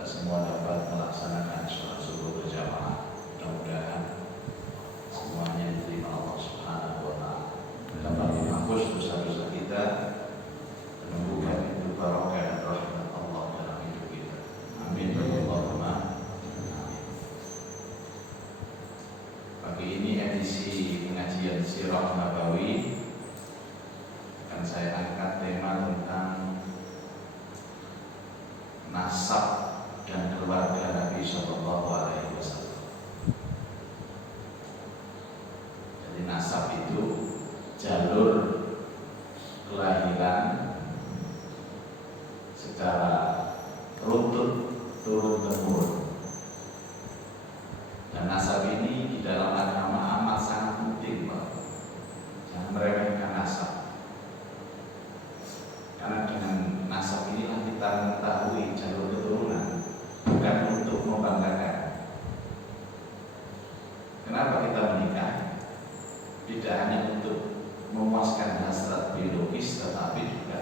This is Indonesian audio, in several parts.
kita semua dapat melaksanakan sholat subuh berjamaah. Mudah-mudahan semuanya diterima Allah Subhanahu wa Ta'ala, dapat menghapus dosa-dosa kita, membuka pintu barokah dan rahmat Allah dalam hidup kita. Amin. Allahumma amin. Pagi ini edisi pengajian Sirah Nabawi akan saya angkat tema tentang nasab dan keluarga Nabi Sallallahu Alaihi Wasallam. Jadi nasab itu jalur kelahiran secara runtut turun temurun. Dan nasab ini di dalam agama amat sangat penting, Pak. Jangan meremehkan nasab. Karena dengan nasab inilah kita mengetahui jalur keturunan, bukan untuk membanggakan. Kenapa kita menikah? Tidak hanya untuk memuaskan hasrat biologis, tetapi juga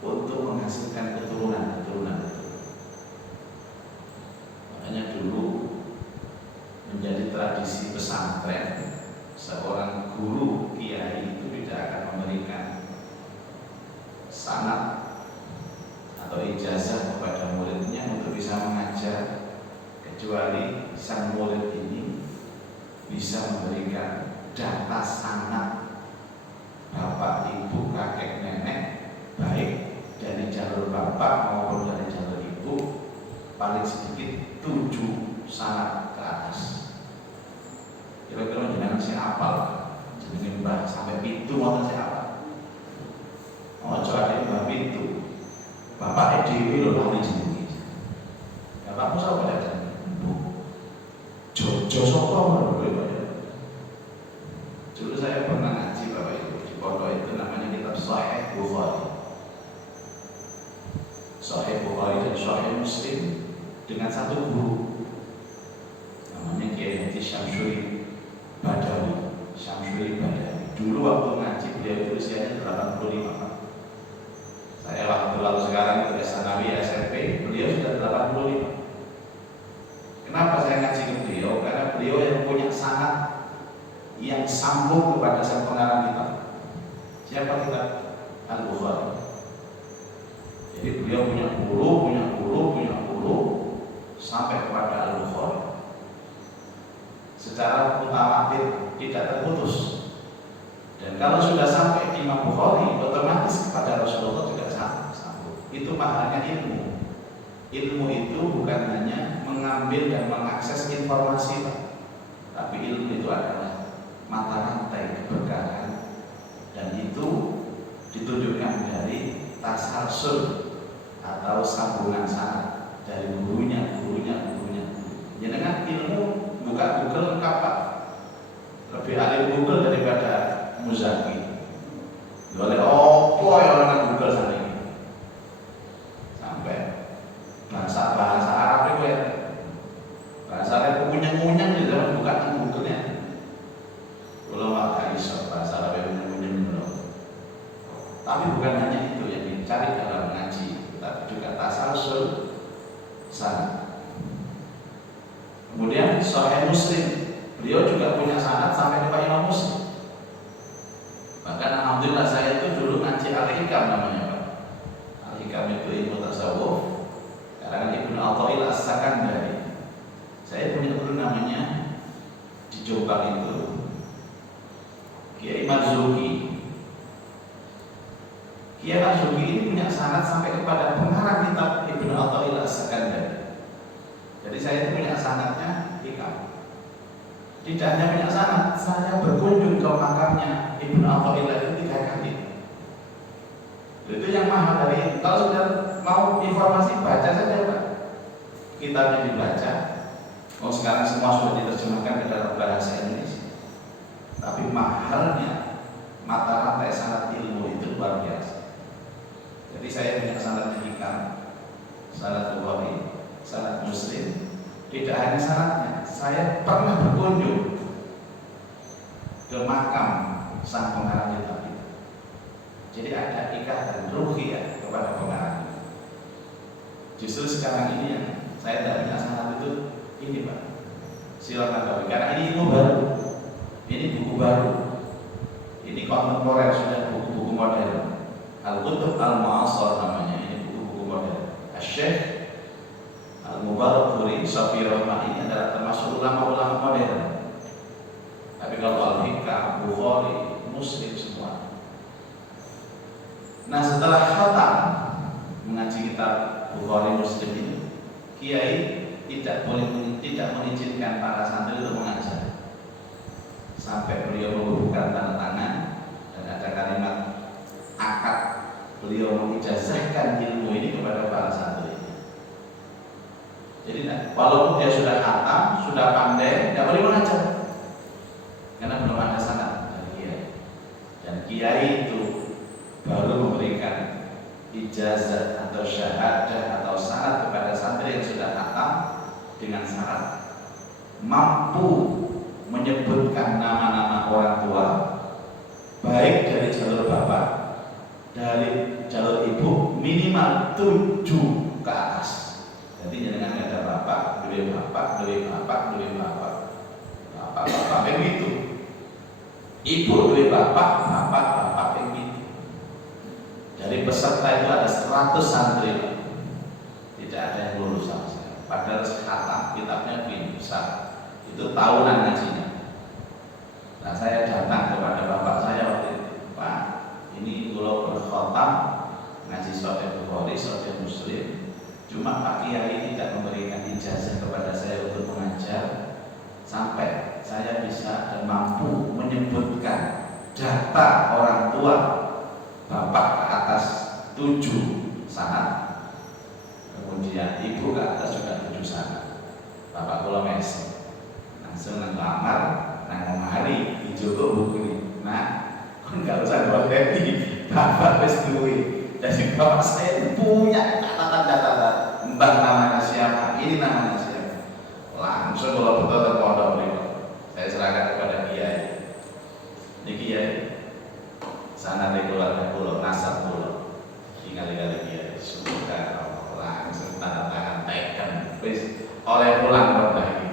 untuk menghasilkan keturunan-keturunan. Makanya dulu menjadi tradisi pesantren, seorang guru kiai itu tidak akan memberikan sanad atau ijazah kepada muridnya untuk bisa mengajar, kecuali sang murid ini bisa memberikan data sanad bapak, ibu, kakek, nenek, baik dari jalur bapak maupun dari jalur ibu, paling sedikit 7 sanad ke atas. Kira-kira jenengan si apal, jenengan mbah sampai pintu mau si apal. Ojo ada mbah pintu. Bapak Dewi lho lali jenenge. Bapakmu sapa dak? Jojo sapa lho kowe. Dulu saya pernah ngaji Bapak Ibu di pondok itu, namanya kitab Sahih Bukhari. Sahih Bukhari dan Sahih Muslim dengan satu guru. Namanya Kiai Haji Syamsuri Badawi. Syamsuri Badawi. Dulu waktu ngaji beliau itu usianya 85 tahun. Saya waktu lalu sekarang itu Sanawi SMP, beliau sudah 85. Kenapa saya ngaji ke beliau? Karena beliau yang punya sanad yang sambung kepada sang pengarang kitab. Siapa kita? Al-Bukhari. Jadi beliau punya guru sampai kepada Al-Bukhari. Secara mutawatir, tidak terputus. Dan kalau sudah sampai di Imam Bukhari, otomatis kepada Rasulullah juga sambung. Itu maknanya ilmu. Ilmu itu bukan hanya mengambil dan mengakses informasi, tapi ilmu itu adalah mata rantai keberkahan, dan itu ditunjukkan dari tasalsul atau sambungan sanad dari gurunya. Jadi dengan ilmu buka Google kapan? Lebih alim Google daripada Muzaki. Oleh opo ya orang Google sana ini. Sampai bahasa Arab itu ya. Bahasa Arab punya-punya di dalam bukaan Google-nya. Kalau nggak iso bahasa Arab punya-punya belum. Tapi bukan hanya itu yang dicari dalam ngaji, tapi juga tasalsul sanad. Kemudian Sahih Muslim, beliau juga punya sanad sampai kepada Imam Muslim. Bahkan alhamdulillah saya itu dulu ngaji Al-Hikam namanya, Pak. Al-Hikam itu ilmu tasawuf karangan Ibnu Athaillah As-Sakandari. Saya punya guru namanya di Jombang itu Kiai Marzuki. Kiai Marzuki ini punya sanad sampai kepada pengarang kitab Ibnu Athaillah As-Sakandari. Jadi saya itu punya sanadnya Hikam. Tidak hanya punya sanad, saya berkunjung ke makamnya Ibnu Athaillah itu 3 kali. Itu yang mahal dari, kalau sudah mau informasi baca saja, Pak. Kitabnya dibaca. Oh, sekarang semua sudah diterjemahkan ke dalam bahasa Indonesia. Tapi mahalnya mata rantai sanad ilmu itu luar biasa. Jadi saya punya sanadnya Hikam, sanad Bukhari, sanad Muslim. Tidak hanya sanadnya, saya pernah berkunjung ke makam sang pengarang kitab itu. Jadi ada ikatan ruhiyah kepada pengarang. Justru sekarang ini yang saya tidak punya sangat itu ini Pak, Sirah Nabawi, karena ini ilmu baru, ini buku baru, ini kontemporer, sudah buku-buku modern. Al-Kutub Al-Mu'asar namanya, ini buku-buku modern. Syekh Al-Mubarakfuri Syafi'i Rahmah ini adalah termasuk ulama-ulama modern. Tapi kalau Al-Hikam, Bukhari, Muslim semua. Nah, setelah khatam mengaji kitab Bukhari Muslim ini, kiai tidak mengizinkan para santri untuk mengajar sampai beliau membubuhkan tanda tangan dan ada kalimat akad beliau mengijazahkan ilmu ini kepada para santri. Jadi walaupun dia sudah khatam, sudah pandai, tidak boleh mengajar karena belum ada sanad dari kiai. Dan kiai itu baru memberikan ijazah atau syahadah atau syarat kepada santri yang sudah khatam dengan syarat mampu menyebutkan nama-nama orang tua baik dari jalur bapak, dari jalur ibu, minimal 7 ke atas. Jadi jangan ada bapak, dua bapak, kayak gitu. Ibu dua bapak kayak gitu. Dari peserta itu ada 100 santri, tidak ada yang lulus sama sekali. Padahal khatam kitabnya besar, itu tahunan ngajinya. Nah, saya datang kepada bapak saya waktu itu, Pak, ini kalau berkhatam ngaji Sahih Bukhari, Sahih Muslim, cuma Pak Kiai tidak memberikan ijazah kepada saya untuk mengajar sampai saya bisa dan mampu menyebutkan data orang tua bapak ke atas 7 sanad, kemudian ibu ke atas juga 7 sanad. Bapak kula mesi langsung ngelamar nang omari dijogo buku ini. Nah, kon gak usah goleki, bapak wis duwe. Jadi bapak saya punya catatan-catatan, entah namanya siapa, ini namanya siapa. Langsung kalau betul terpondok beliau, saya serahkan kepada kiai. Ini kiai, sana dari keluarga pulau, nasab pulau, tinggal-tinggal kiai. Sudah langsung tanda tangan tekan, wis oleh pulang ronda ini.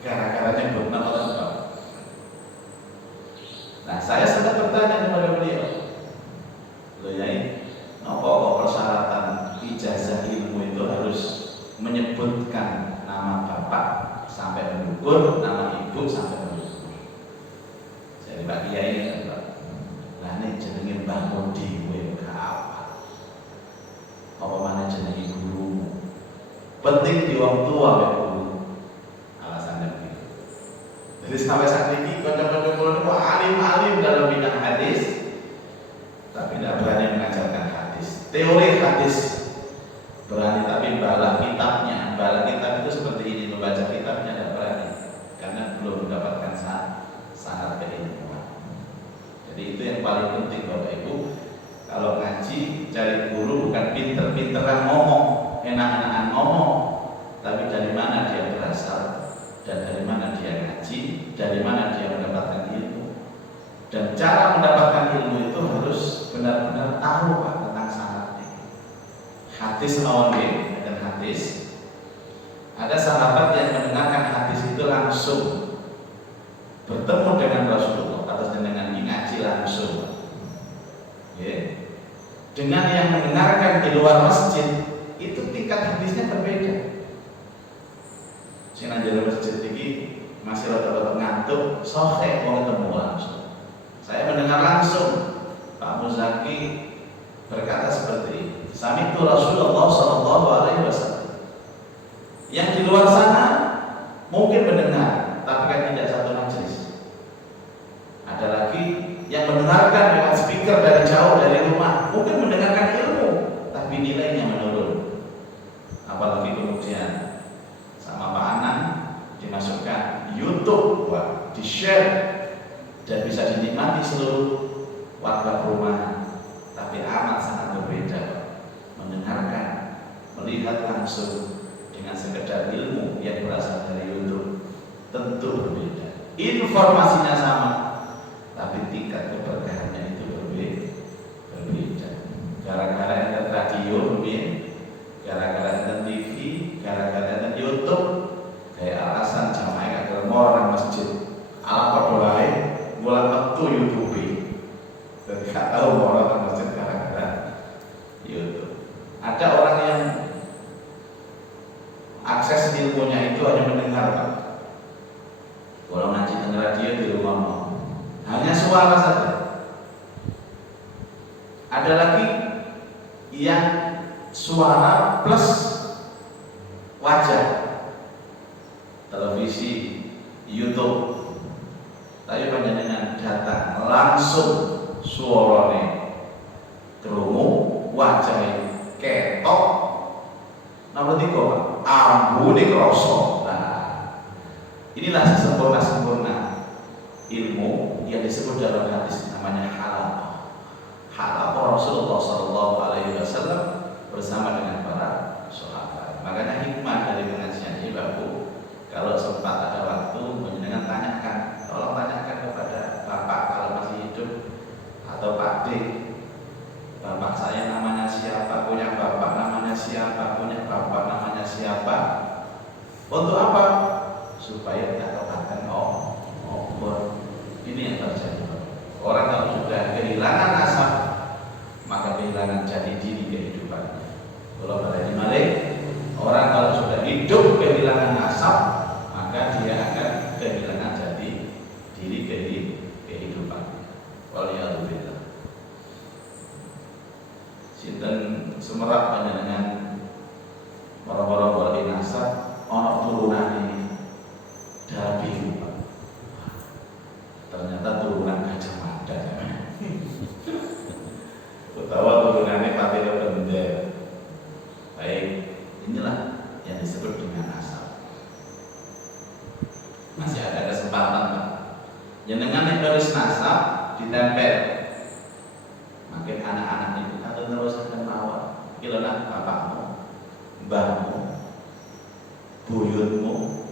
Gara-gara nyebut nama lengkap. Nah, saya sempat bertanya kepada beliau, loh Yai, apa persyaratan ijazah ilmu itu harus menyebutkan nama bapak sampai mendukur, nama ibu sampai mendukur? Jadi Pak Kiai ini kan, lah ini jenenge bangun dhewe apa mana jenenge gurumu? Penting di wong tua ya guru. Alasannya begitu. Jadi sampai saat ini kanca-kanca kula niku alim-alim dalam bidang hadis, tapi tidak berani mengajarkan hadis. Teori hadis berani, tapi bala kitabnya, bala kitab itu seperti ini, membaca kitabnya tidak berani karena belum mendapatkan syarat keilmuan. Jadi itu yang paling penting Bapak Ibu. Kalau ngaji cari guru bukan pinter-pinteran ngomong, enak-enakan ngomong, tapi dari mana dia berasal dan dari mana dia ngaji, dari mana dia mendapatkan ilmu. Dan cara mendapatkan ilmu itu harus benar-benar tahu Pak tentang syaratnya. Hadis mawon dan hadis. Ada sahabat yang mendengarkan hadis itu langsung bertemu dengan Rasulullah atau dengan ngaji langsung. Yeah. Dengan yang mendengarkan di luar masjid itu tingkat hadisnya berbeda. Sing nang jero masjid iki masih rada-rada ngantuk, sahih wong ketemu langsung. Saya mendengar langsung Pak Muzaki berkata seperti ini, sami'tu Rasulullah sallallahu alaihi wasallam. Yang di luar sana mungkin mendengar, tapi kan tidak satu majelis. Ada lagi yang mendengarkan lewat speaker dari jauh dari rumah, mungkin mendengarkan ilmu, tapi nilainya menurun. Apalagi kemudian sama Pak Anang dimasukkan YouTube, di share dan bisa dinikmati seluruh warga perumahan. Tapi amat sangat berbeda, mendengarkan, melihat langsung dengan sekedar ilmu yang berasal dari YouTube tentu berbeda. Informasinya sama, tapi tingkat keberkahannya itu berbeda. Gara-gara ada radio, gara-gara ada itu hanya mendengar, Pak. Kalau ngaji di radio di rumah mau, hanya suara saja. Ada lagi yang suara plus wajah, televisi, YouTube. Tapi panjenengan datang langsung suarane krungu, wajah ketok. Nomor 3, ambune krasa. Nah, inilah sesempurna-sempurna ilmu yang disebut dalam hadis namanya halaqah. Halaqah Rasulullah SAW bersama dengan para sahabat. Makanya hikmah dari pengajian ini, Bapak, kalau sempat ada waktu menjenengan tanyakan, tolong tanyakan kepada Bapak kalau masih hidup atau Pak D. Bapak saya namanya siapa, punya bapak namanya siapa, punya bapak namanya siapa. Untuk apa? Supaya tidak kebakar obor. Ini yang terjadi. Orang kalau sudah kehilangan nasab, maka kehilangan jati diri kehidupannya. Kalau berani malik, orang kalau sudah hidup kehilangan nasab, maka dia akan kehilangan jati diri kehidupan. Waliyadzubillah. Sinten semerap panjenengan para-para wali nasab ana turunan ini darah biru, Pak. Ternyata turunan Gajah Mada. Utawa turunannya Patiro Bender. Baik, inilah yang disebut dengan nasab. Masih ada kesempatan, Pak. Jenengan nulis nasab ditempel. Makin anak-anak itu atau terus akan mawar. Kilana bapakmu, mbahmu, buyutmu.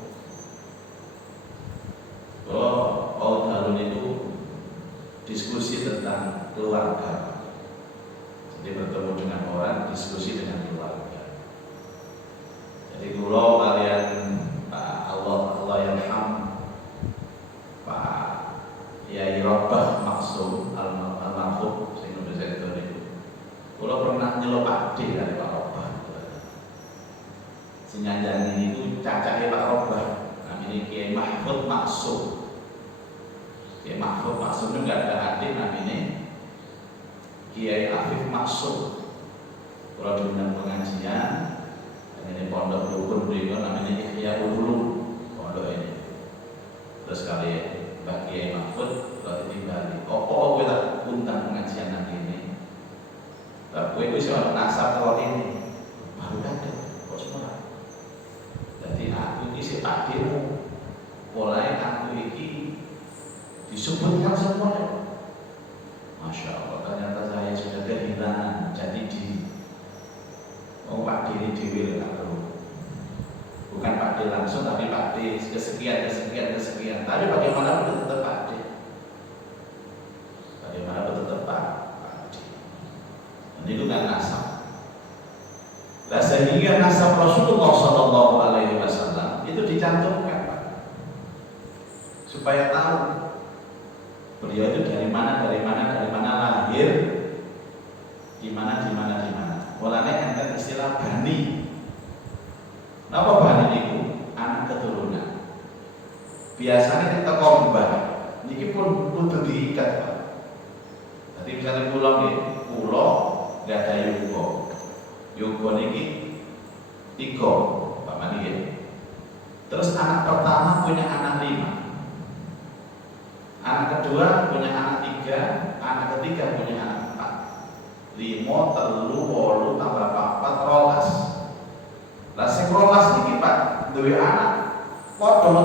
Kalau tahun itu diskusi tentang keluarga. Jadi bertemu dengan orang, diskusi dengan keluarga. Jadi kalau kalian Pak Allah yang Pak Yai Robah Maksum Al-Mahfud sing Indonesia itu. Kalau pernah nyelok Pak D dari Pak Robah. Si nyanjani itu cacahnya Pak Robah. Namanya Kiai Mahfud Maksum. Kiai Mahfud Maksum itu nggak ada adik namanya Kiai Afif Maksum. Kalau diundang pengajian, ini pondok dukun beliau namanya Yahya Ulum pondok ini. Terus kali Mbak Kiai Mahfud kalau ditinggali, oh kita undang pengajian nanti ini. Mbak gue soal nasab kalau ini baru ada kok semua. Jadi aku ini si pakdimu, mulai aku ini disebutkan semuanya. Masya Allah, ternyata saya sudah kehilangan jati diri. Oh Pak D ini dewi aku. Bukan Pak D langsung, tapi Pak D kesekian. Tapi bagaimana pun tetap Pak D. Bagaimana pun tetap Pak D. Ini itu kan nasab. Nah, sehingga nasab Rasulullah SAW itu dicantumkan, Pak, supaya tahu beliau itu dari mana lahir, di mana. Mulanya enten istilah bani. Napa bani itu? Anak keturunan. Biasanya kita mbah, niki pun kudu diikat, Pak. Jadi misalnya pulau nggak ada yugo niki 3, Pak Mani ya. Terus anak pertama punya anak 5, anak kedua punya anak 3, anak ketiga punya anak 4. 5, 3, 8 tambah 4, 12. Lah sing 12 niki Pak duwe anak padha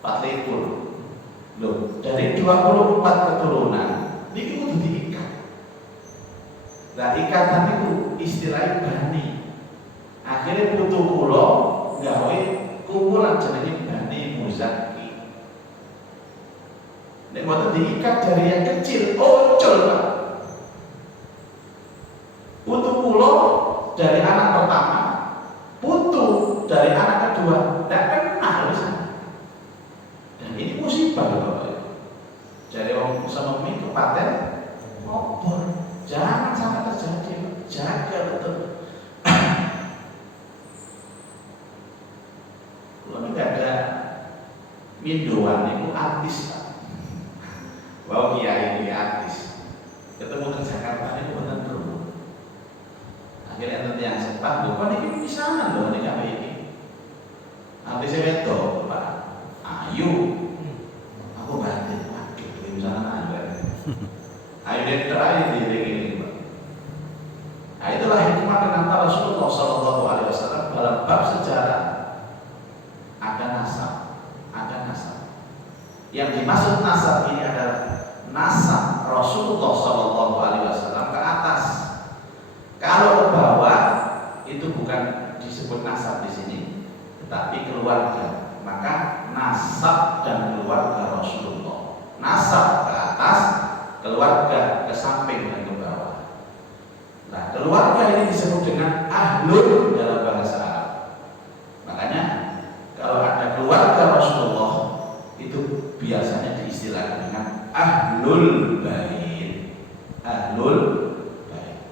tadi 40. Loh, dari 24 keturunan niki kudu diikat. Nah, ikatan itu istilahnya bani. Akhirnya putu kula gawe kumpulan jenenge Bani Muzaki. Nek mboten diikat dari yang kecil, ucul, Pak. Putu kula dari anak pertama, putu dari anak kedua, tidak kenal bisa. Dan ini musibah, Bapak. Jadi orang sama mie kepaten obor. Jangan sampai terjadi, jaga betul. Indoan itu artis Pak. Wow, kiai ini artis. Ketemu ke Jakarta itu benar benar. Akhirnya nanti yang sempat, bukan ini pisahan loh, ini apa ini? Artisnya betul Pak. Ayu. Aku batin, waduh, di sana aja. Ayu dari terakhir di ini Pak. Nah, itulah hikmah kenapa Rasulullah SAW dalam bab sejarah ada nasab. Yang dimaksud nasab ini adalah nasab Rasulullah SAW ke atas. Kalau ke bawah itu bukan disebut nasab di sini, tetapi keluarga. Maka nasab dan keluarga Rasulullah. Nasab ke atas, keluarga ke samping dan ke bawah. Nah, keluarga ini disebut dengan ahlul dalam bahasa Arab. Makanya kalau ada keluarga Rasulullah itu biasanya diistilahkan dengan ahlul bait. Ahlul bait.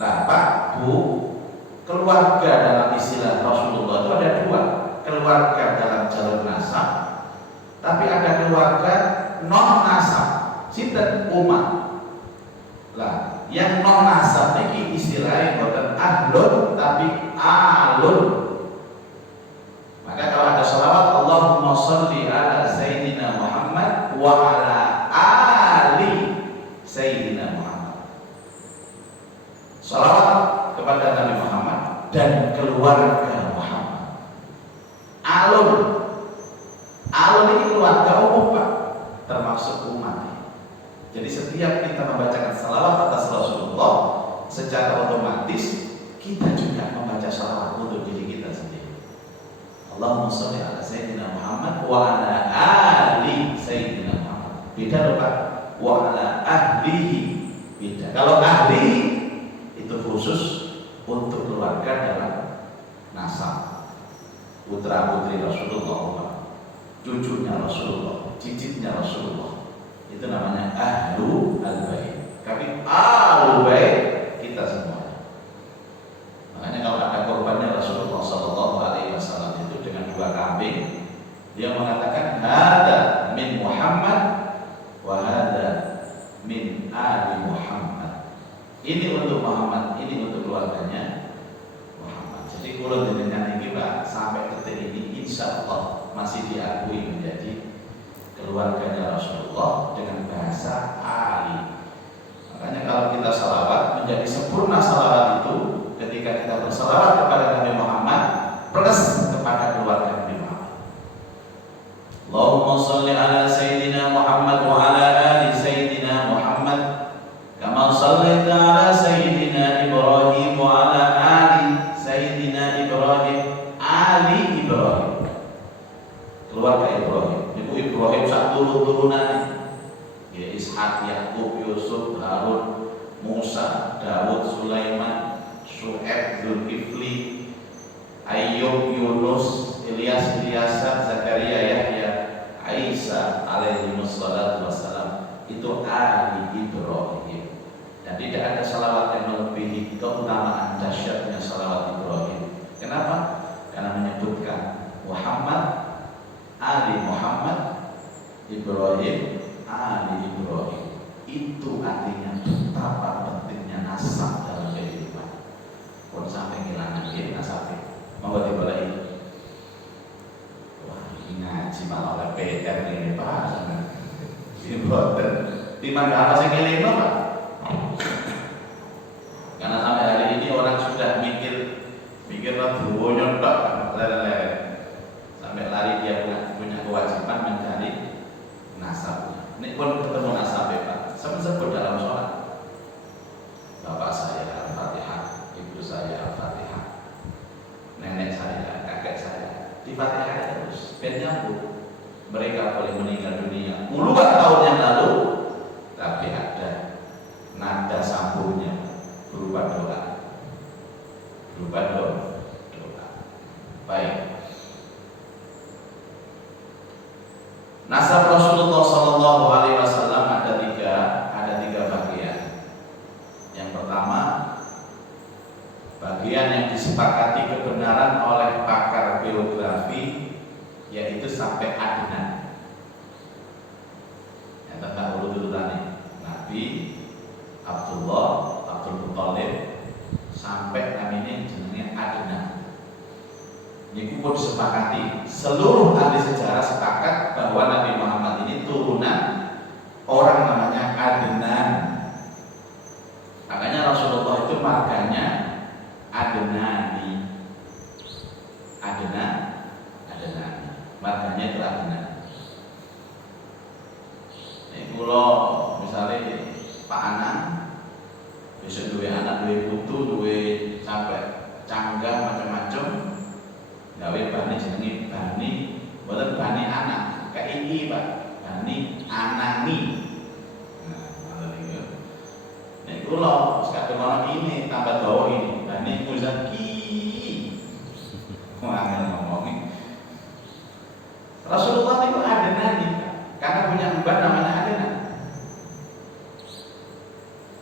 Nah, Pak, Bu, keluarga dalam istilah Rasulullah itu ada dua. Keluarga dalam jalur nasab, tapi ada keluarga non nasab, sinten umat. Lah, yang non nasab ini istilahnya bukan ahlul tapi alun. Maka kalau ada salawat Allahumma sholli ala Sayyidina Muhammad wa ala ali Sayyidina Muhammad. Salawat kepada Nabi Muhammad dan keluarga Muhammad. Alun ini keluarga umum Pak, termasuk umat. Jadi setiap kita membacakan salawat atas Rasulullah, secara otomatis kita juga membaca salawat untuk diri kita sendiri. Allahumma sholli ala Sayyidina Muhammad wa ala ali Sayyidina Muhammad. Beda loh Pak, wa ala ahlihi. Beda. Kalau ahli itu khusus untuk keluarga dalam nasab, putra putri Rasulullah, cucunya Rasulullah, cicitnya Rasulullah. Itu namanya ahlu al-bait. Tapi ahlu bait kita semua. Makanya kalau ada korbannya Rasulullah SAW itu dengan 2 kambing, dia mengatakan hada min Muhammad wa hada min ali Muhammad. Ini untuk Muhammad, ini untuk keluarganya Muhammad. Jadi kalau dengan ini Pak, sampai detik ini insya Allah masih diakui menjadi keluarganya Rasulullah dengan bahasa ali. Makanya kalau kita salawat, menjadi sempurna salawat itu ketika kita bersalawat kepada Nabi Muhammad plus kepada keluarga Nabi Muhammad. Allahumma sholli ala Sayyidina Muhammad wa ala ali Sayyidina Muhammad kama shallaita ala Sayyidina Ibrahim wa ala ali Sayyidina Ibrahim. Ali Ibrahim, keluarga Ibrahim. Ibrahim sak turun-turunan ya, Ishak, Yakub, Yusuf, Harun, Musa, Daud, Sulaiman, Syu'aib, Zulkifli, Ayyub, Yunus, Ilyas, Ilyasa, Zakaria, Yahya, Isa alaihi wassalatu wassalam. Itu ali Ibrahim. Dan tidak ada salawat yang melebihi keutamaan dahsyatnya salawat Ibrahim. Kenapa? Karena menyebutkan Muhammad, ali Muhammad, Ibrahim, ali Ibrahim. Itu artinya betapa pentingnya nasab dalam kehidupan. Pun sampai kehilangan dia nasabnya, mau dibalai. Wah, ini ngaji malah oleh PR ini Pak. Ini boten. Di mana apa sih kelima Pak? Karena sampai hari ini orang sudah mikir dunia Pak, lele-lele. Sampai lari dia punya kewajiban mencari nasabnya. Ini pun ketemu nasabnya Pak, sebut dalam sholat. Bapak saya Al-Fatihah, ibu saya Al-Fatihah, nenek saya, kakek saya, di Fatihah terus. Ben nyambung. Mereka boleh meninggal dunia puluhan tahun yang lalu, tapi ada nada sambungnya berupa doa. Baik. Nasab Rasulullah SAW ada tiga bagian. Yang pertama, bagian yang disepakati kebenaran oleh pakar biografi, yaitu sampai Adnan. Yang tentang urut-urutan Nabi Abdul Muthalib sampai namanya jenenge Adnan. Ini pun disepakati, seluruh ahli sejarah sepakat bahwa Nabi Muhammad ini turunan orang namanya Adnan. Makanya Rasulullah itu marganya Adnani. Marganya itu Adnan. Ini kalau misalnya Pak Anang bisa dua anak, dua putu, dua sampai canggah macam-macam, gawe bani jenenge bani, bukan bani anak, kayak ini Pak, bani anani. Nah, kalau sekarang orang ini tambah bawah ini, bani Muzaki, angel ngomongin. Rasulullah itu Adnan, karena punya mbah namanya Adnan.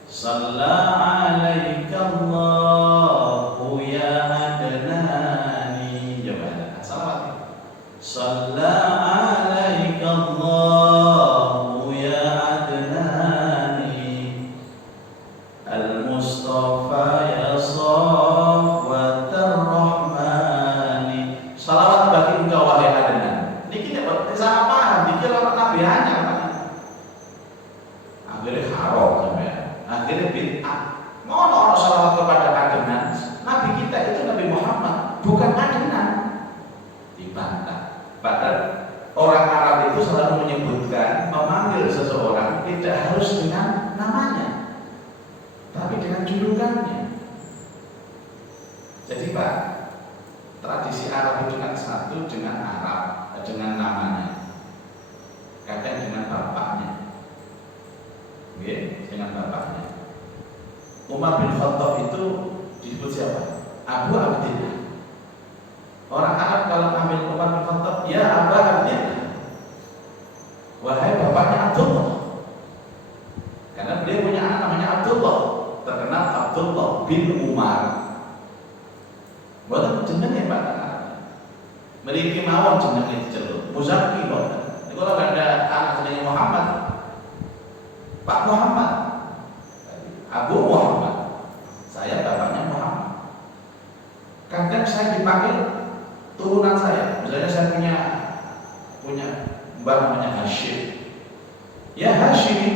Sallallahu alaihi Allahu ya Adnani. Coba salawat. Sallallahu alaihi Allahu ya Adnani. Al-Mustafa ya Safwatar Rahmani. Salawat bagi engkau wahai Adnan. Niki nek salah paham dikira orang Nabi hanya akhirnya haram sampai akhirnya bid'ah. Ngono orang salawat kepada Adnan. Nabi kita itu Nabi Muhammad, bukan Adnan. Dibantah. Padahal orang Arab itu selalu menyebutkan, memanggil seseorang tidak harus dengan namanya, tapi dengan julukannya. Jadi Pak, tradisi Arab itu kan satu dengan Arab, dengan namanya, kadang dengan bapaknya. Oke, dengan bapaknya. Umar bin Khattab itu disebut siapa? Abu Abdillah. Orang Arab kalau ambil Umar bin Khattab, ya Abu Abdillah, wahai bapaknya Abdullah. Karena beliau punya anak namanya Abdullah, terkenal Abdullah bin Umar. Bukan jenenge Pak. Memiliki mawon jenenge diceluk Muzaki bukan. Kalau ada anak jenenge Muhammad, Pak Muhammad, Abu Muhammad, saya bapaknya Muhammad. Kadang saya dipanggil turunan saya, misalnya saya punya mbah namanya Hashim, ya Hashimi,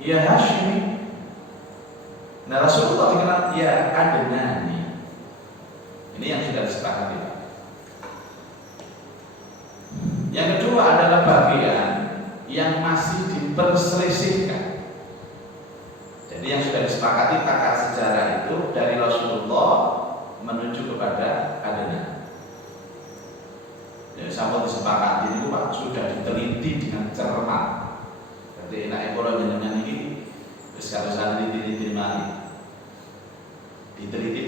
ya Hashimi. Nah Rasulullah dikenal ya Adnani. Ini yang sudah disepakati. Yang kedua adalah bagian yang masih diperselisihkan. Jadi yang sudah disepakati pakar sejarah itu dari Rasulullah menuju kepada Adnan. Jadi sama disepakati itu Pak sudah diteliti dengan cermat. Berarti enak kalau jenengan ini terus kalau saya diteliti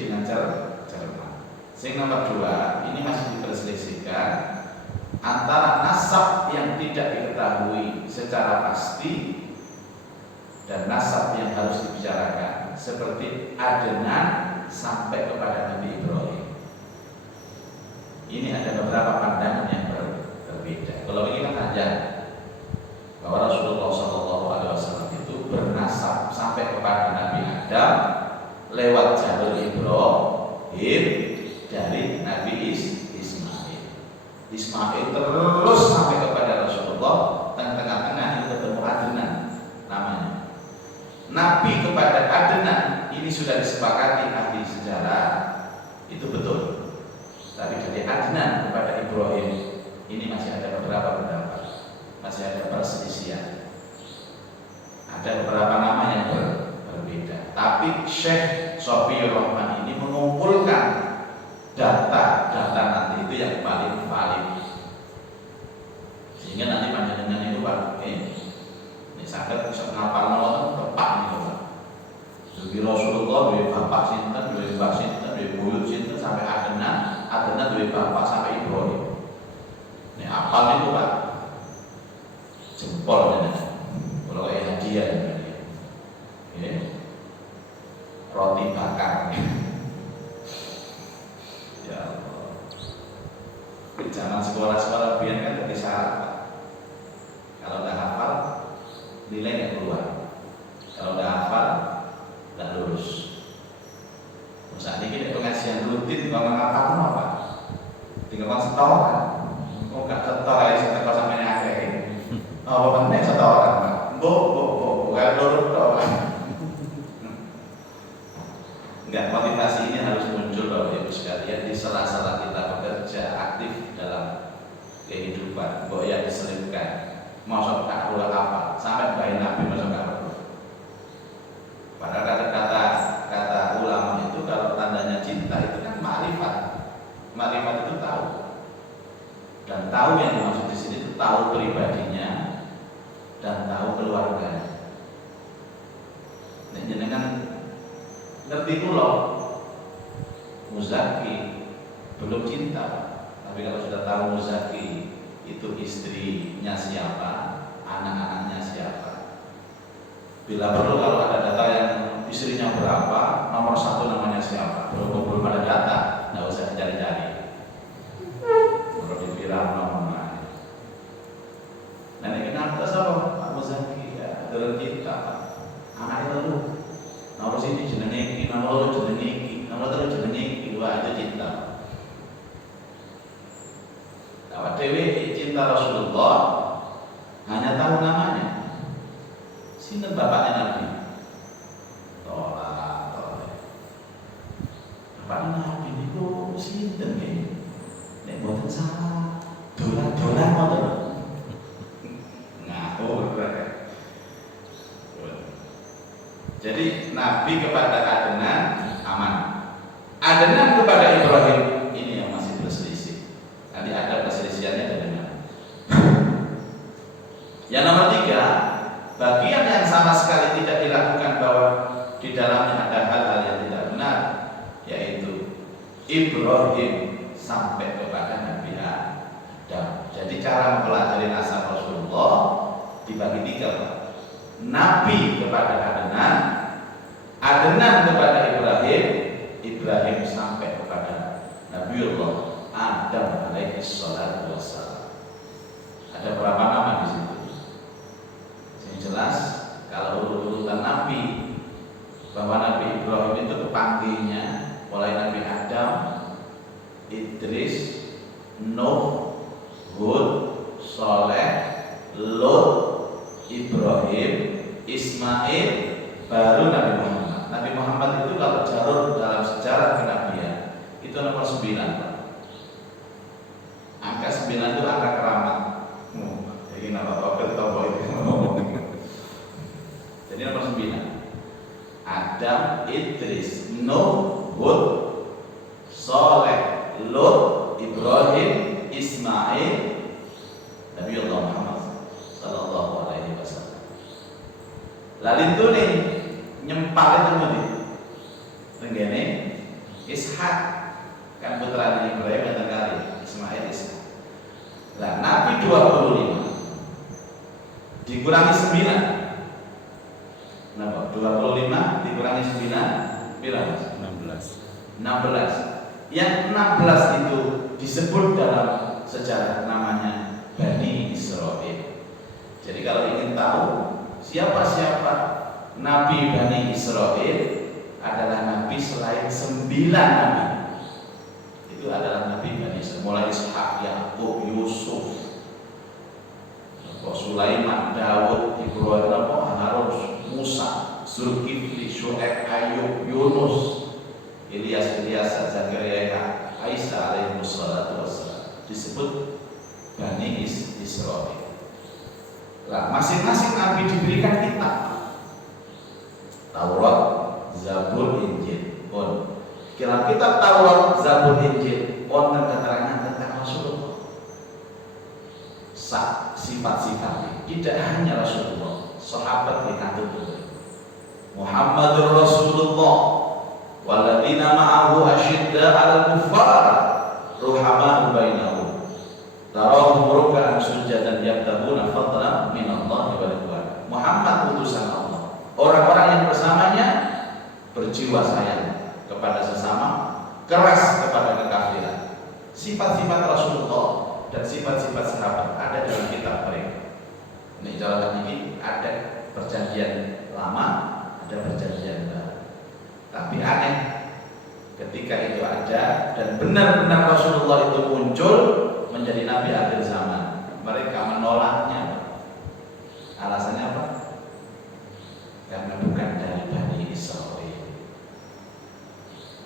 dengan cermat. Yang nomor dua ini masih diperselisihkan antara nasab yang tidak diketahui secara pasti dan nasab yang harus dibicarakan seperti Adnan sampai kepada Nabi Ibrahim. Ini ada beberapa pandangan yang berbeda. Kalau ini kan aja bahwa Rasulullah SAW itu bernasab sampai kepada Nabi Adam lewat jalur Ibrahim dari Nabi Ismail. Ismail terus sampai kepada Rasulullah, tengah-tengah itu ketemu Adnan namanya. Nabi kepada Adnan ini sudah disepakati ahli sejarah itu betul. Tapi dari Adnan kepada Ibrahim ini masih ada beberapa pendapat, masih ada perselisihan. Ada beberapa nama yang berbeda. Tapi Syekh Sofiyur Rahman ini mengumpulkan data nanti itu yang paling valid. Sehingga nanti panjenengan itu Pak, ini sangat bisa ngapal nol tepat nih Pak. Jadi Rasulullah dari bapak sinten, dari mbak sinten, dari buyut sinten sampai Adnan dari bapak sampai Ibrahim. Ini apal itu Pak. Jempol ini. Kalau kayak hadiah ini. Roti bakar. Ya Allah. zaman sekolah-sekolah biar kan jadi syarat. Kalau udah hafal, nilai nggak keluar. Kalau udah hafal, nggak lulus. Saat ini pengajian rutin, kalau ngapal apa? Tinggal setoran. Oh nggak setor ya, setor sampai akhir. Oh benar setoran, Pak. Bukan lulus doang. Enggak, motivasi ini harus muncul Bapak Ibu sekalian di sela-sela kita bekerja aktif dalam kehidupan. Bahwa yang diselipkan masuk tak pula apa sampai bayi Nabi masuk apa. Padahal kata ulama itu kalau tandanya cinta itu kan ma'rifat. Ma'rifat itu tahu. Dan tahu yang dimaksud di sini itu tahu pribadinya dan tahu keluarganya. Nah, jenengan ngerti pulau Muzaki belum cinta, tapi kalau sudah tahu Muzaki itu istrinya siapa, anak-anaknya siapa. Bila perlu kalau ada data yang istrinya berapa, nomor 1 namanya siapa. Belum ada data, nggak usah dicari-cari. Kalau di viral nomornya. Nah ini kenapa sama Pak Muzaki ya, dalam cinta, anaknya itu nomor sini jenenge iki, nomor 2 jenenge iki, nomor 3 jenenge iki, wah itu cinta. Awak dewe cinta Rasulullah hanya tahu namanya. Sinten bapaknya Nabi? Tolak. Bapak Nabi niku sinten nggih? Nek mboten salah, dolan-dolan ngoten. Ngawur. Jadi Nabi kepada Adnan aman. Adnan kepada Ibrahim ini yang masih berselisih. Nanti ada perselisihannya dengan. Yang nomor 3, bagian yang sama sekali tidak dilakukan bahwa di dalamnya ada hal-hal yang tidak benar, yaitu Ibrahim sampai kepada Nabi Adam. Jadi cara mempelajari nasab Rasulullah dibagi 3, Pak. Nabi kepada Adnan, Adnan kepada Ibrahim, Ibrahim sampai kepada Nabiullah Adam alaihi salatu wassalam. Ada berapa nama di situ? Yang jelas kalau urutan Nabi, bahwa Nabi Ibrahim itu kepanggilnya mulai Nabi Adam, Idris, Nuh, Hud, Saleh, Lut, Ibrahim, Ismail, baru Nabi Muhammad. Nabi Muhammad itu kalau jalur dalam sejarah kenabian itu nomor 9, Pak. Angka 9 itu angka keramat. Jadi nama Bapak itu. Jadi nomor 9. Adam, Idris, Nuh, Hud, Saleh, Lut, Ibrahim, Ismail, Nabi Allah Muhammad sallallahu alaihi wasallam. Lalu itu nih nyempalin kemudian tenggene Ishak kan putra Ibrahim yang kali Ismail Ishak. Nah Nabi 25 dikurangi 9. Kenapa? 25 dikurangi 9 berapa? 16. Yang 16 itu disebut dalam sejarah namanya Bani Israil. Jadi kalau ingin tahu siapa-siapa Nabi Bani Israil, adalah Nabi selain 9 Nabi. Itu adalah Nabi Bani Israil. Mulai Ishak, Yakub, Yusuf, Sulaiman, Daud, Ibrahim, Harun, Musa, Zulkifli, Syuaib, Ayub, Yunus, Ilyas, Zakaria, Aisyah alaihi wassalatu wassalam. Disebut Bani Israil. Nah, masing-masing Nabi diberikan kitab. Taurat, Zabur, Injil. Kira kitab Taurat, Zabur, Injil. Keterangan tentang Rasulullah. Sifat-sifatnya tidak hanya Rasulullah, sahabat dikatakan Muhammadur Rasulullah walladzina ma'ahu asyidda 'alal kuffar ruhama'u bainahum tarahum ruk'an sujadan yabtaguna fadlan minallahi wa ridwan. Muhammad utusan Allah, orang-orang yang bersamanya berjiwa sayang kepada sesama, keras kepada kekafiran. Sifat-sifat Rasulullah dan sifat-sifat sahabat ada dalam kitab mereka. Ini jalan ini ada perjanjian lama, ada perjanjian baru. Tapi aneh, ketika itu ada dan benar-benar Rasulullah itu muncul menjadi nabi akhir zaman, mereka menolaknya. Alasannya apa? Karena bukan dari Bani Israil.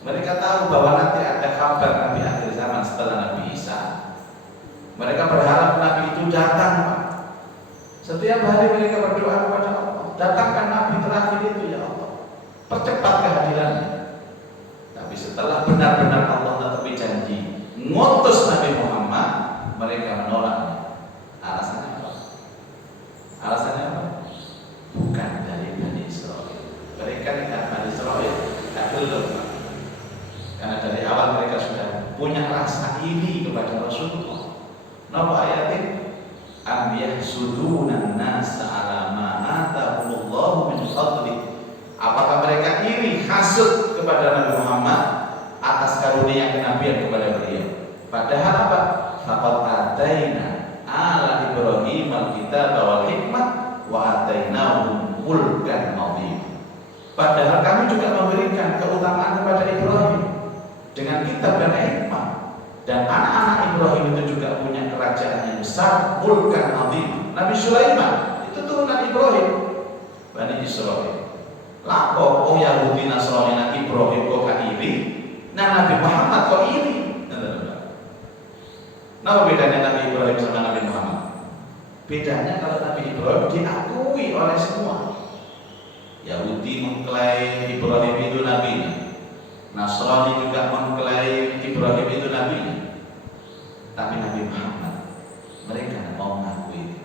Mereka tahu bahwa nanti ada kabar nabi akhir zaman setelah Nabi Isa. Mereka berharap nabi itu datang, Pak. Setiap hari mereka berdoa kepada Allah, datangkan nabi terakhir itu ya Allah, percepat kehadirannya. Tapi setelah benar-benar Allah tetapi janji ngutus Nabi Muhammad, mereka menolaknya. Alasannya apa? Alasannya apa? Bukan dari Bani Israil. Mereka dengan Bani Israil tidak belum. Karena dari awal mereka sudah punya rasa iri kepada Rasulullah. Napa ayatin? Am yahsuduna an-nasa ala ma atahumullahu min fadli. Apakah mereka iri, hasud kepada Nabi Muhammad atas karunia kenabian kepada beliau? Padahal apa? Faqad ataina ala Ibrahim al-kitab wal hikmah wa atainahum mulkan 'azim. Padahal kami juga memberikan keutamaan kepada Ibrahim dengan kitab dan hikmah, dan anak-anak Ibrahim itu juga punya kerajaan yang besar, mulkan 'azim. Nabi Sulaiman itu turunan Ibrahim, Bani Israil. Lapo oh Yahudi Nasrani Nabi Ibrahim kok gak iri, nah Nabi Muhammad kok iri. Nah, bedanya Nabi Ibrahim sama Nabi Muhammad? Bedanya kalau Nabi Ibrahim diakui oleh semua. Yahudi mengklaim Ibrahim itu nabinya, Nasrani juga mengklaim Ibrahim itu nabinya. Tapi Nabi Muhammad mereka tidak mau mengakui itu.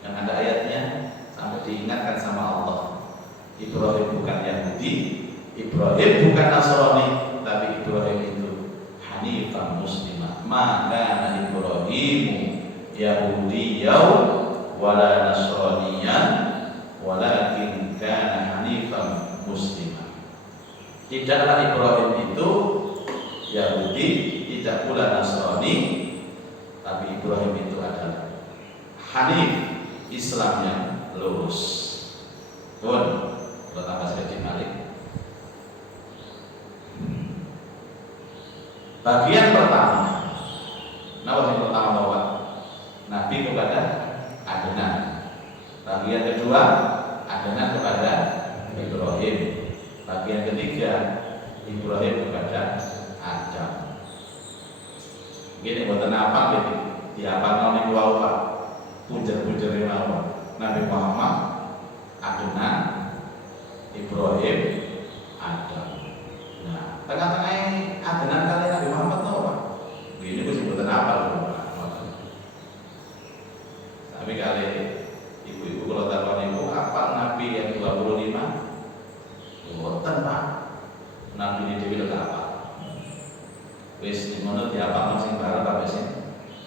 Dan ada ayatnya sampai diingatkan sama Allah, Ibrahim bukan Yahudi, Ibrahim bukan Nasrani, tapi Ibrahim itu Hanifan Muslimah. Maka Ibrahimu Yahudiyau wala Nasraniyan walakin kana Hanifan Muslimah. Tidaklah Ibrahim itu Yahudi, tidak pula Nasrani, tapi Ibrahim itu adalah Hanif, Islam yang lurus. Pun kalau tambah sedikit balik. Bagian pertama, yang pertama bahwa Nabi kepada Adnan. Bagian kedua, Adnan kepada Ibrahim. Bagian ketiga, Ibrahim kepada Adam. Gini buatan apa gitu? Di apa namanya wawah, pujar-pujar wawah. Nabi Muhammad, Adnan, Ibrahim, Adam. Nah, tengah-tengahnya Adnan kali Nabi Muhammad tahu Pak? Ini gue sebutan apa loh? Tapi kali ibu-ibu kalau takon itu apa Nabi yang 25? Bukan Pak. Nabi ini dia apa? Wis di mana dia apa sing bareng apa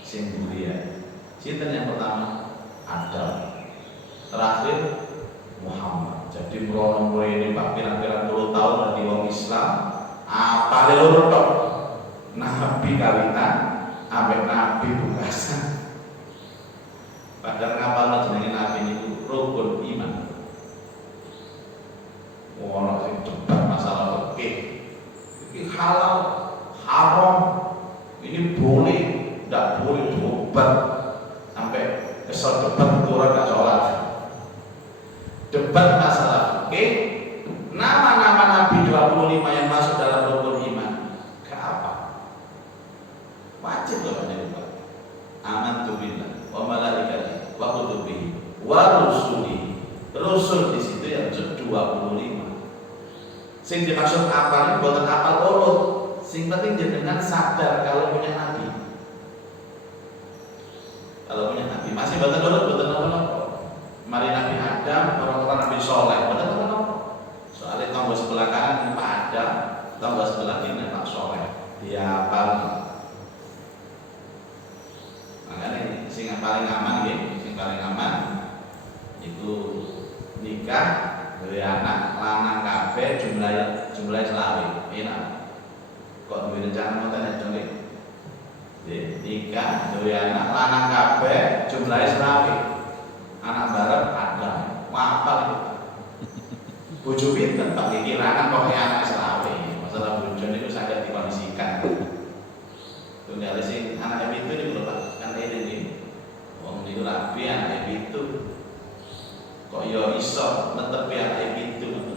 sing mulia. Sinten yang pertama? Adam. Terakhir Muhammad. Jadi merono ini Pak kira-kira 10 tahun dari wong Islam, apa loro tok. Nabi kawitan ambek Nabi bukasan. Padahal ngapalno jenenge Nabi niku rukun iman. Ono sing debat masalah fikih. Iki halal, haram. Ini boleh, tidak boleh debat sampai kesel debat turun gak sholat. Debat masalah fikih, nama-nama Nabi 25 yang masuk dalam rukun iman. Ke apa? Wajib loh debat. Amantu billah wa malaikatihi wa kutubihi wa rusulihi. Rasul di situ yang 25. Sing dimaksud apa ini buatan apal urut. Sing penting jenengan sadar kalau punya Nabi. Kalau punya Nabi masih buatan urut, buatan apa? Mari Nabi Adam, orang-orang Nabi Soleh, buatan apa? Soalnya tangga sebelah kanan Pak Adam, tangga sebelah kiri Pak Soleh. Dia apal. Makanya sing paling aman ya, sing paling aman itu nikah, beri anak, lanang kabeh jumlah selawe, enak. Kok duwe rencana ngoten ya, Jong? Nikah, duwe anak lanang kabeh jumlahe selawe. Anak bareng ada. Apa itu? Bojo pinten Pak iki lanang kok anak selawe. Masalah bojo niku saged dikondisikan. Tunggal sing anake pitu niku lho Pak, kan ini iki. Wong niku rabi anake pitu. Kok ya iso netepi anake pitu ngono.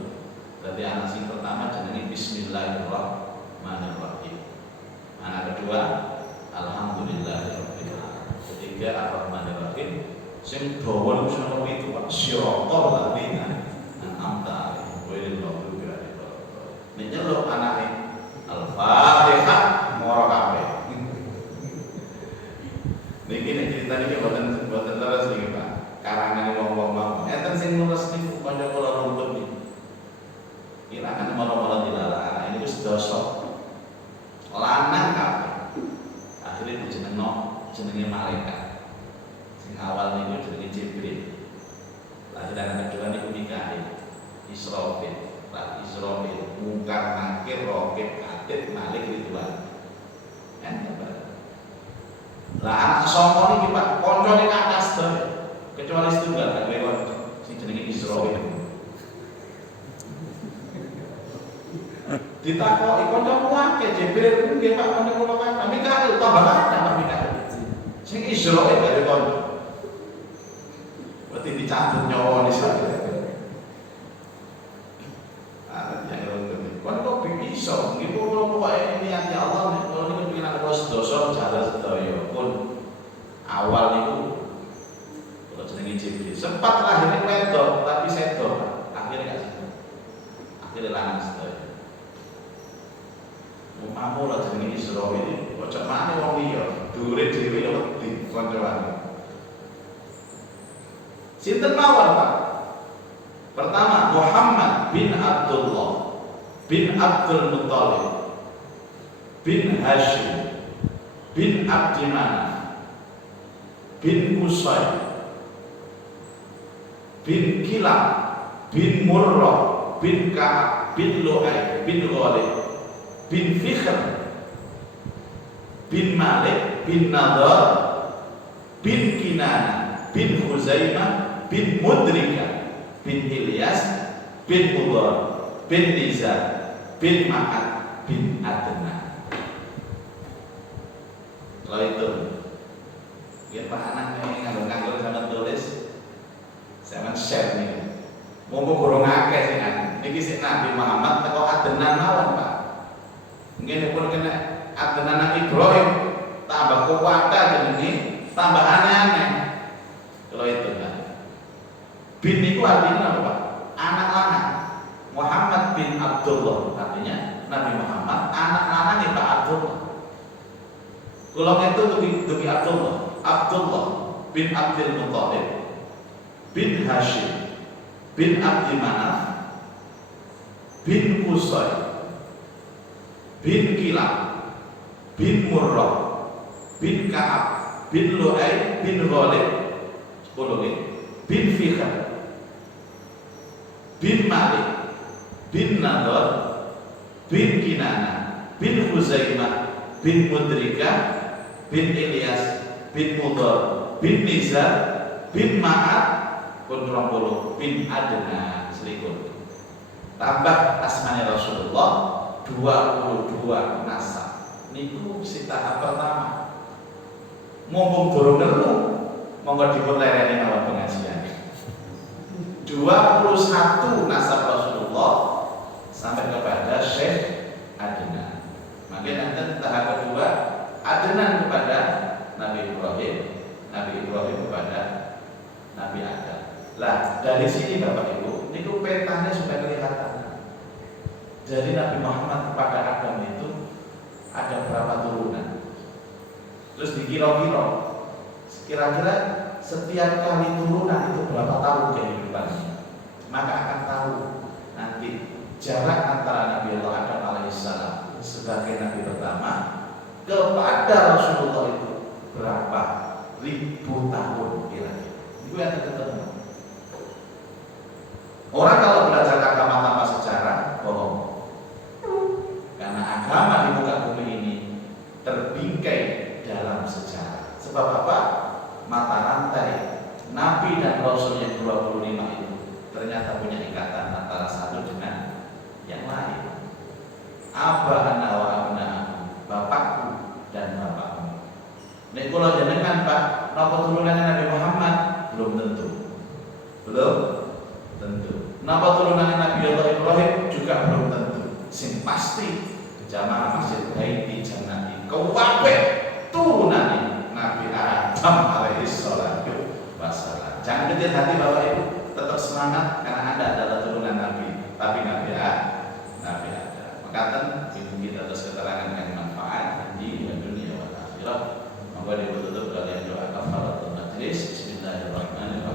Dadi anak sing pertama jenenge Bismillahirrahmanirrahim. Anak kedua Alhamdulillahirabbil alamin. Ketiga Ar-Rahmanir-Rahim. Sing dawa niku sing pitu Pak, siratal ladzina an'amta 'alaihim ghairil maghdubi 'alaihim waladdallin. Nek nyeluk anake Al-Fatihah moro kabeh. Niki nek cerita niki boten terus niki Pak. Karangan wong-wong mau. Enten sing nulis niku kanca kula rumput niki. Kira-kira moro-moro dilarang. Ini wis dosa. Lanang kabeh. Akhirnya dijenengno jenenge malaikat. Sing awal niku jenenge Jibril. Lahiran kedua niku Mikail, Israfil, Israfil, Munkar, Nakir, Raqib, Atid, Malik, Ridwan. Enten Pak. Lah anak sapa niki Pak, kancane kathah sedaya. Kecuali setunggal ada kanca sing jenenge Israfil. Ditakoki kancamu akeh Jibril kuwi nggih Pak kanca kula kan. Mikail tambah akeh Pak Mikail. Sing Israfil gak ada kanca. Berarti dicatut nyawa di sana. Ah, yang ngerti. Kan kok bisa? Nggih kula pokoke niat ya Allah nek kula niku pikiran kula sedoso jalan sedaya pun awal niku kula jenenge Jibril. Sempat lahirnya wedok tapi sedo. Akhirnya gak sedo. Akhirnya lanang sedaya. Umamu lah jenenge Israfil. Kok cemane wong liya, dhuwure dhewe ya wedi kancaane. Sinten mawon Pak? Pertama Muhammad bin Abdullah bin Abdul Muttalib bin Hashim bin Abdi Manaf bin Qusay bin Kilab bin Murrah bin Ka'ab bin Lu'ay bin Ghalib bin Fikhr bin Malik bin Nadar bin Kinana bin Huzaimah bin Mudrika bin Ilyas bin Mudar bin Nizar bin Ma'ad bin Adnan. Kalau itu ya Pak anaknya nganggo sama tulis sama share nih mumpung kurang akeh sih kan niki sik Nabi Muhammad teko Adnan mawon Pak. Mungkin pun kena Adnan Nabi Ibrahim tambah kuwata jenenge tambah aneh-aneh. Kalau itu kan bin itu artinya apa Pak? Anak lanang. Muhammad bin Abdullah artinya Nabi Muhammad anak lanang ya Pak Abdullah. Kalau itu dugi Abdullah bin Abdul Muttalib bin Hashim bin Abdi Manaf bin Qusay bin Kilab bin Murrah bin Ka'ab bin Lu'ay bin Ghalib bin Fikhr bin Malik bin Nadar bin Kinana bin Huzaimah bin Mudrika bin Ilyas bin Mudar bin Nizar bin Ma'ad bin Adnan selingkuh. Tambah asmanya Rasulullah 22 nasab. Niku si tahap pertama. Mumpung durung telu monggo dipun lereni awak pengajian. 21 nasab Rasulullah sampai kepada Syekh Adnan. Maka nanti tahap kedua Adnan kepada Nabi Ibrahim, Nabi Ibrahim kepada Nabi Adam. Lah dari sini Bapak Ibu, niku petanya sudah kelihatan. Jadi Nabi Muhammad kepada Adam itu ada berapa turunan? Terus kira-kira setiap kali turunan itu berapa tahun kehidupannya? Maka akan tahu nanti jarak antara Nabi Allah Adam alaihissalam sebagai Nabi pertama kepada Rasulullah itu berapa ribu tahun kira-kira. Itu yang ketemu. Orang kalau belajar agama tanpa sejarah bohong. Karena agama di muka bumi ini terbingkai dalam Sebab apa? Mata rantai Nabi dan Rasul yang 25 itu ternyata punya ikatan antara satu dengan yang lain. Abahana wa abna'ahu, bapakku dan bapakmu. Nek kula jenengan Pak, napa turunan Nabi Muhammad? Belum tentu. Belum tentu. Napa turunan Nabi Allah Ibrahim? Juga belum tentu. Sing pasti jamaah masjid Baiti Jannati kabeh turunane Nabi Adam alaihi salatu wassalam. Jangan kecil hati Bapak Ibu, tetap semangat karena Anda adalah turunan Nabi, tapi Nabi Adam. Makanya kita atas keterangan yang manfaat di dunia dan akhirat. Monggo ditutup dengan doa kafaratul majlis. Bismillahirrahmanirrahim.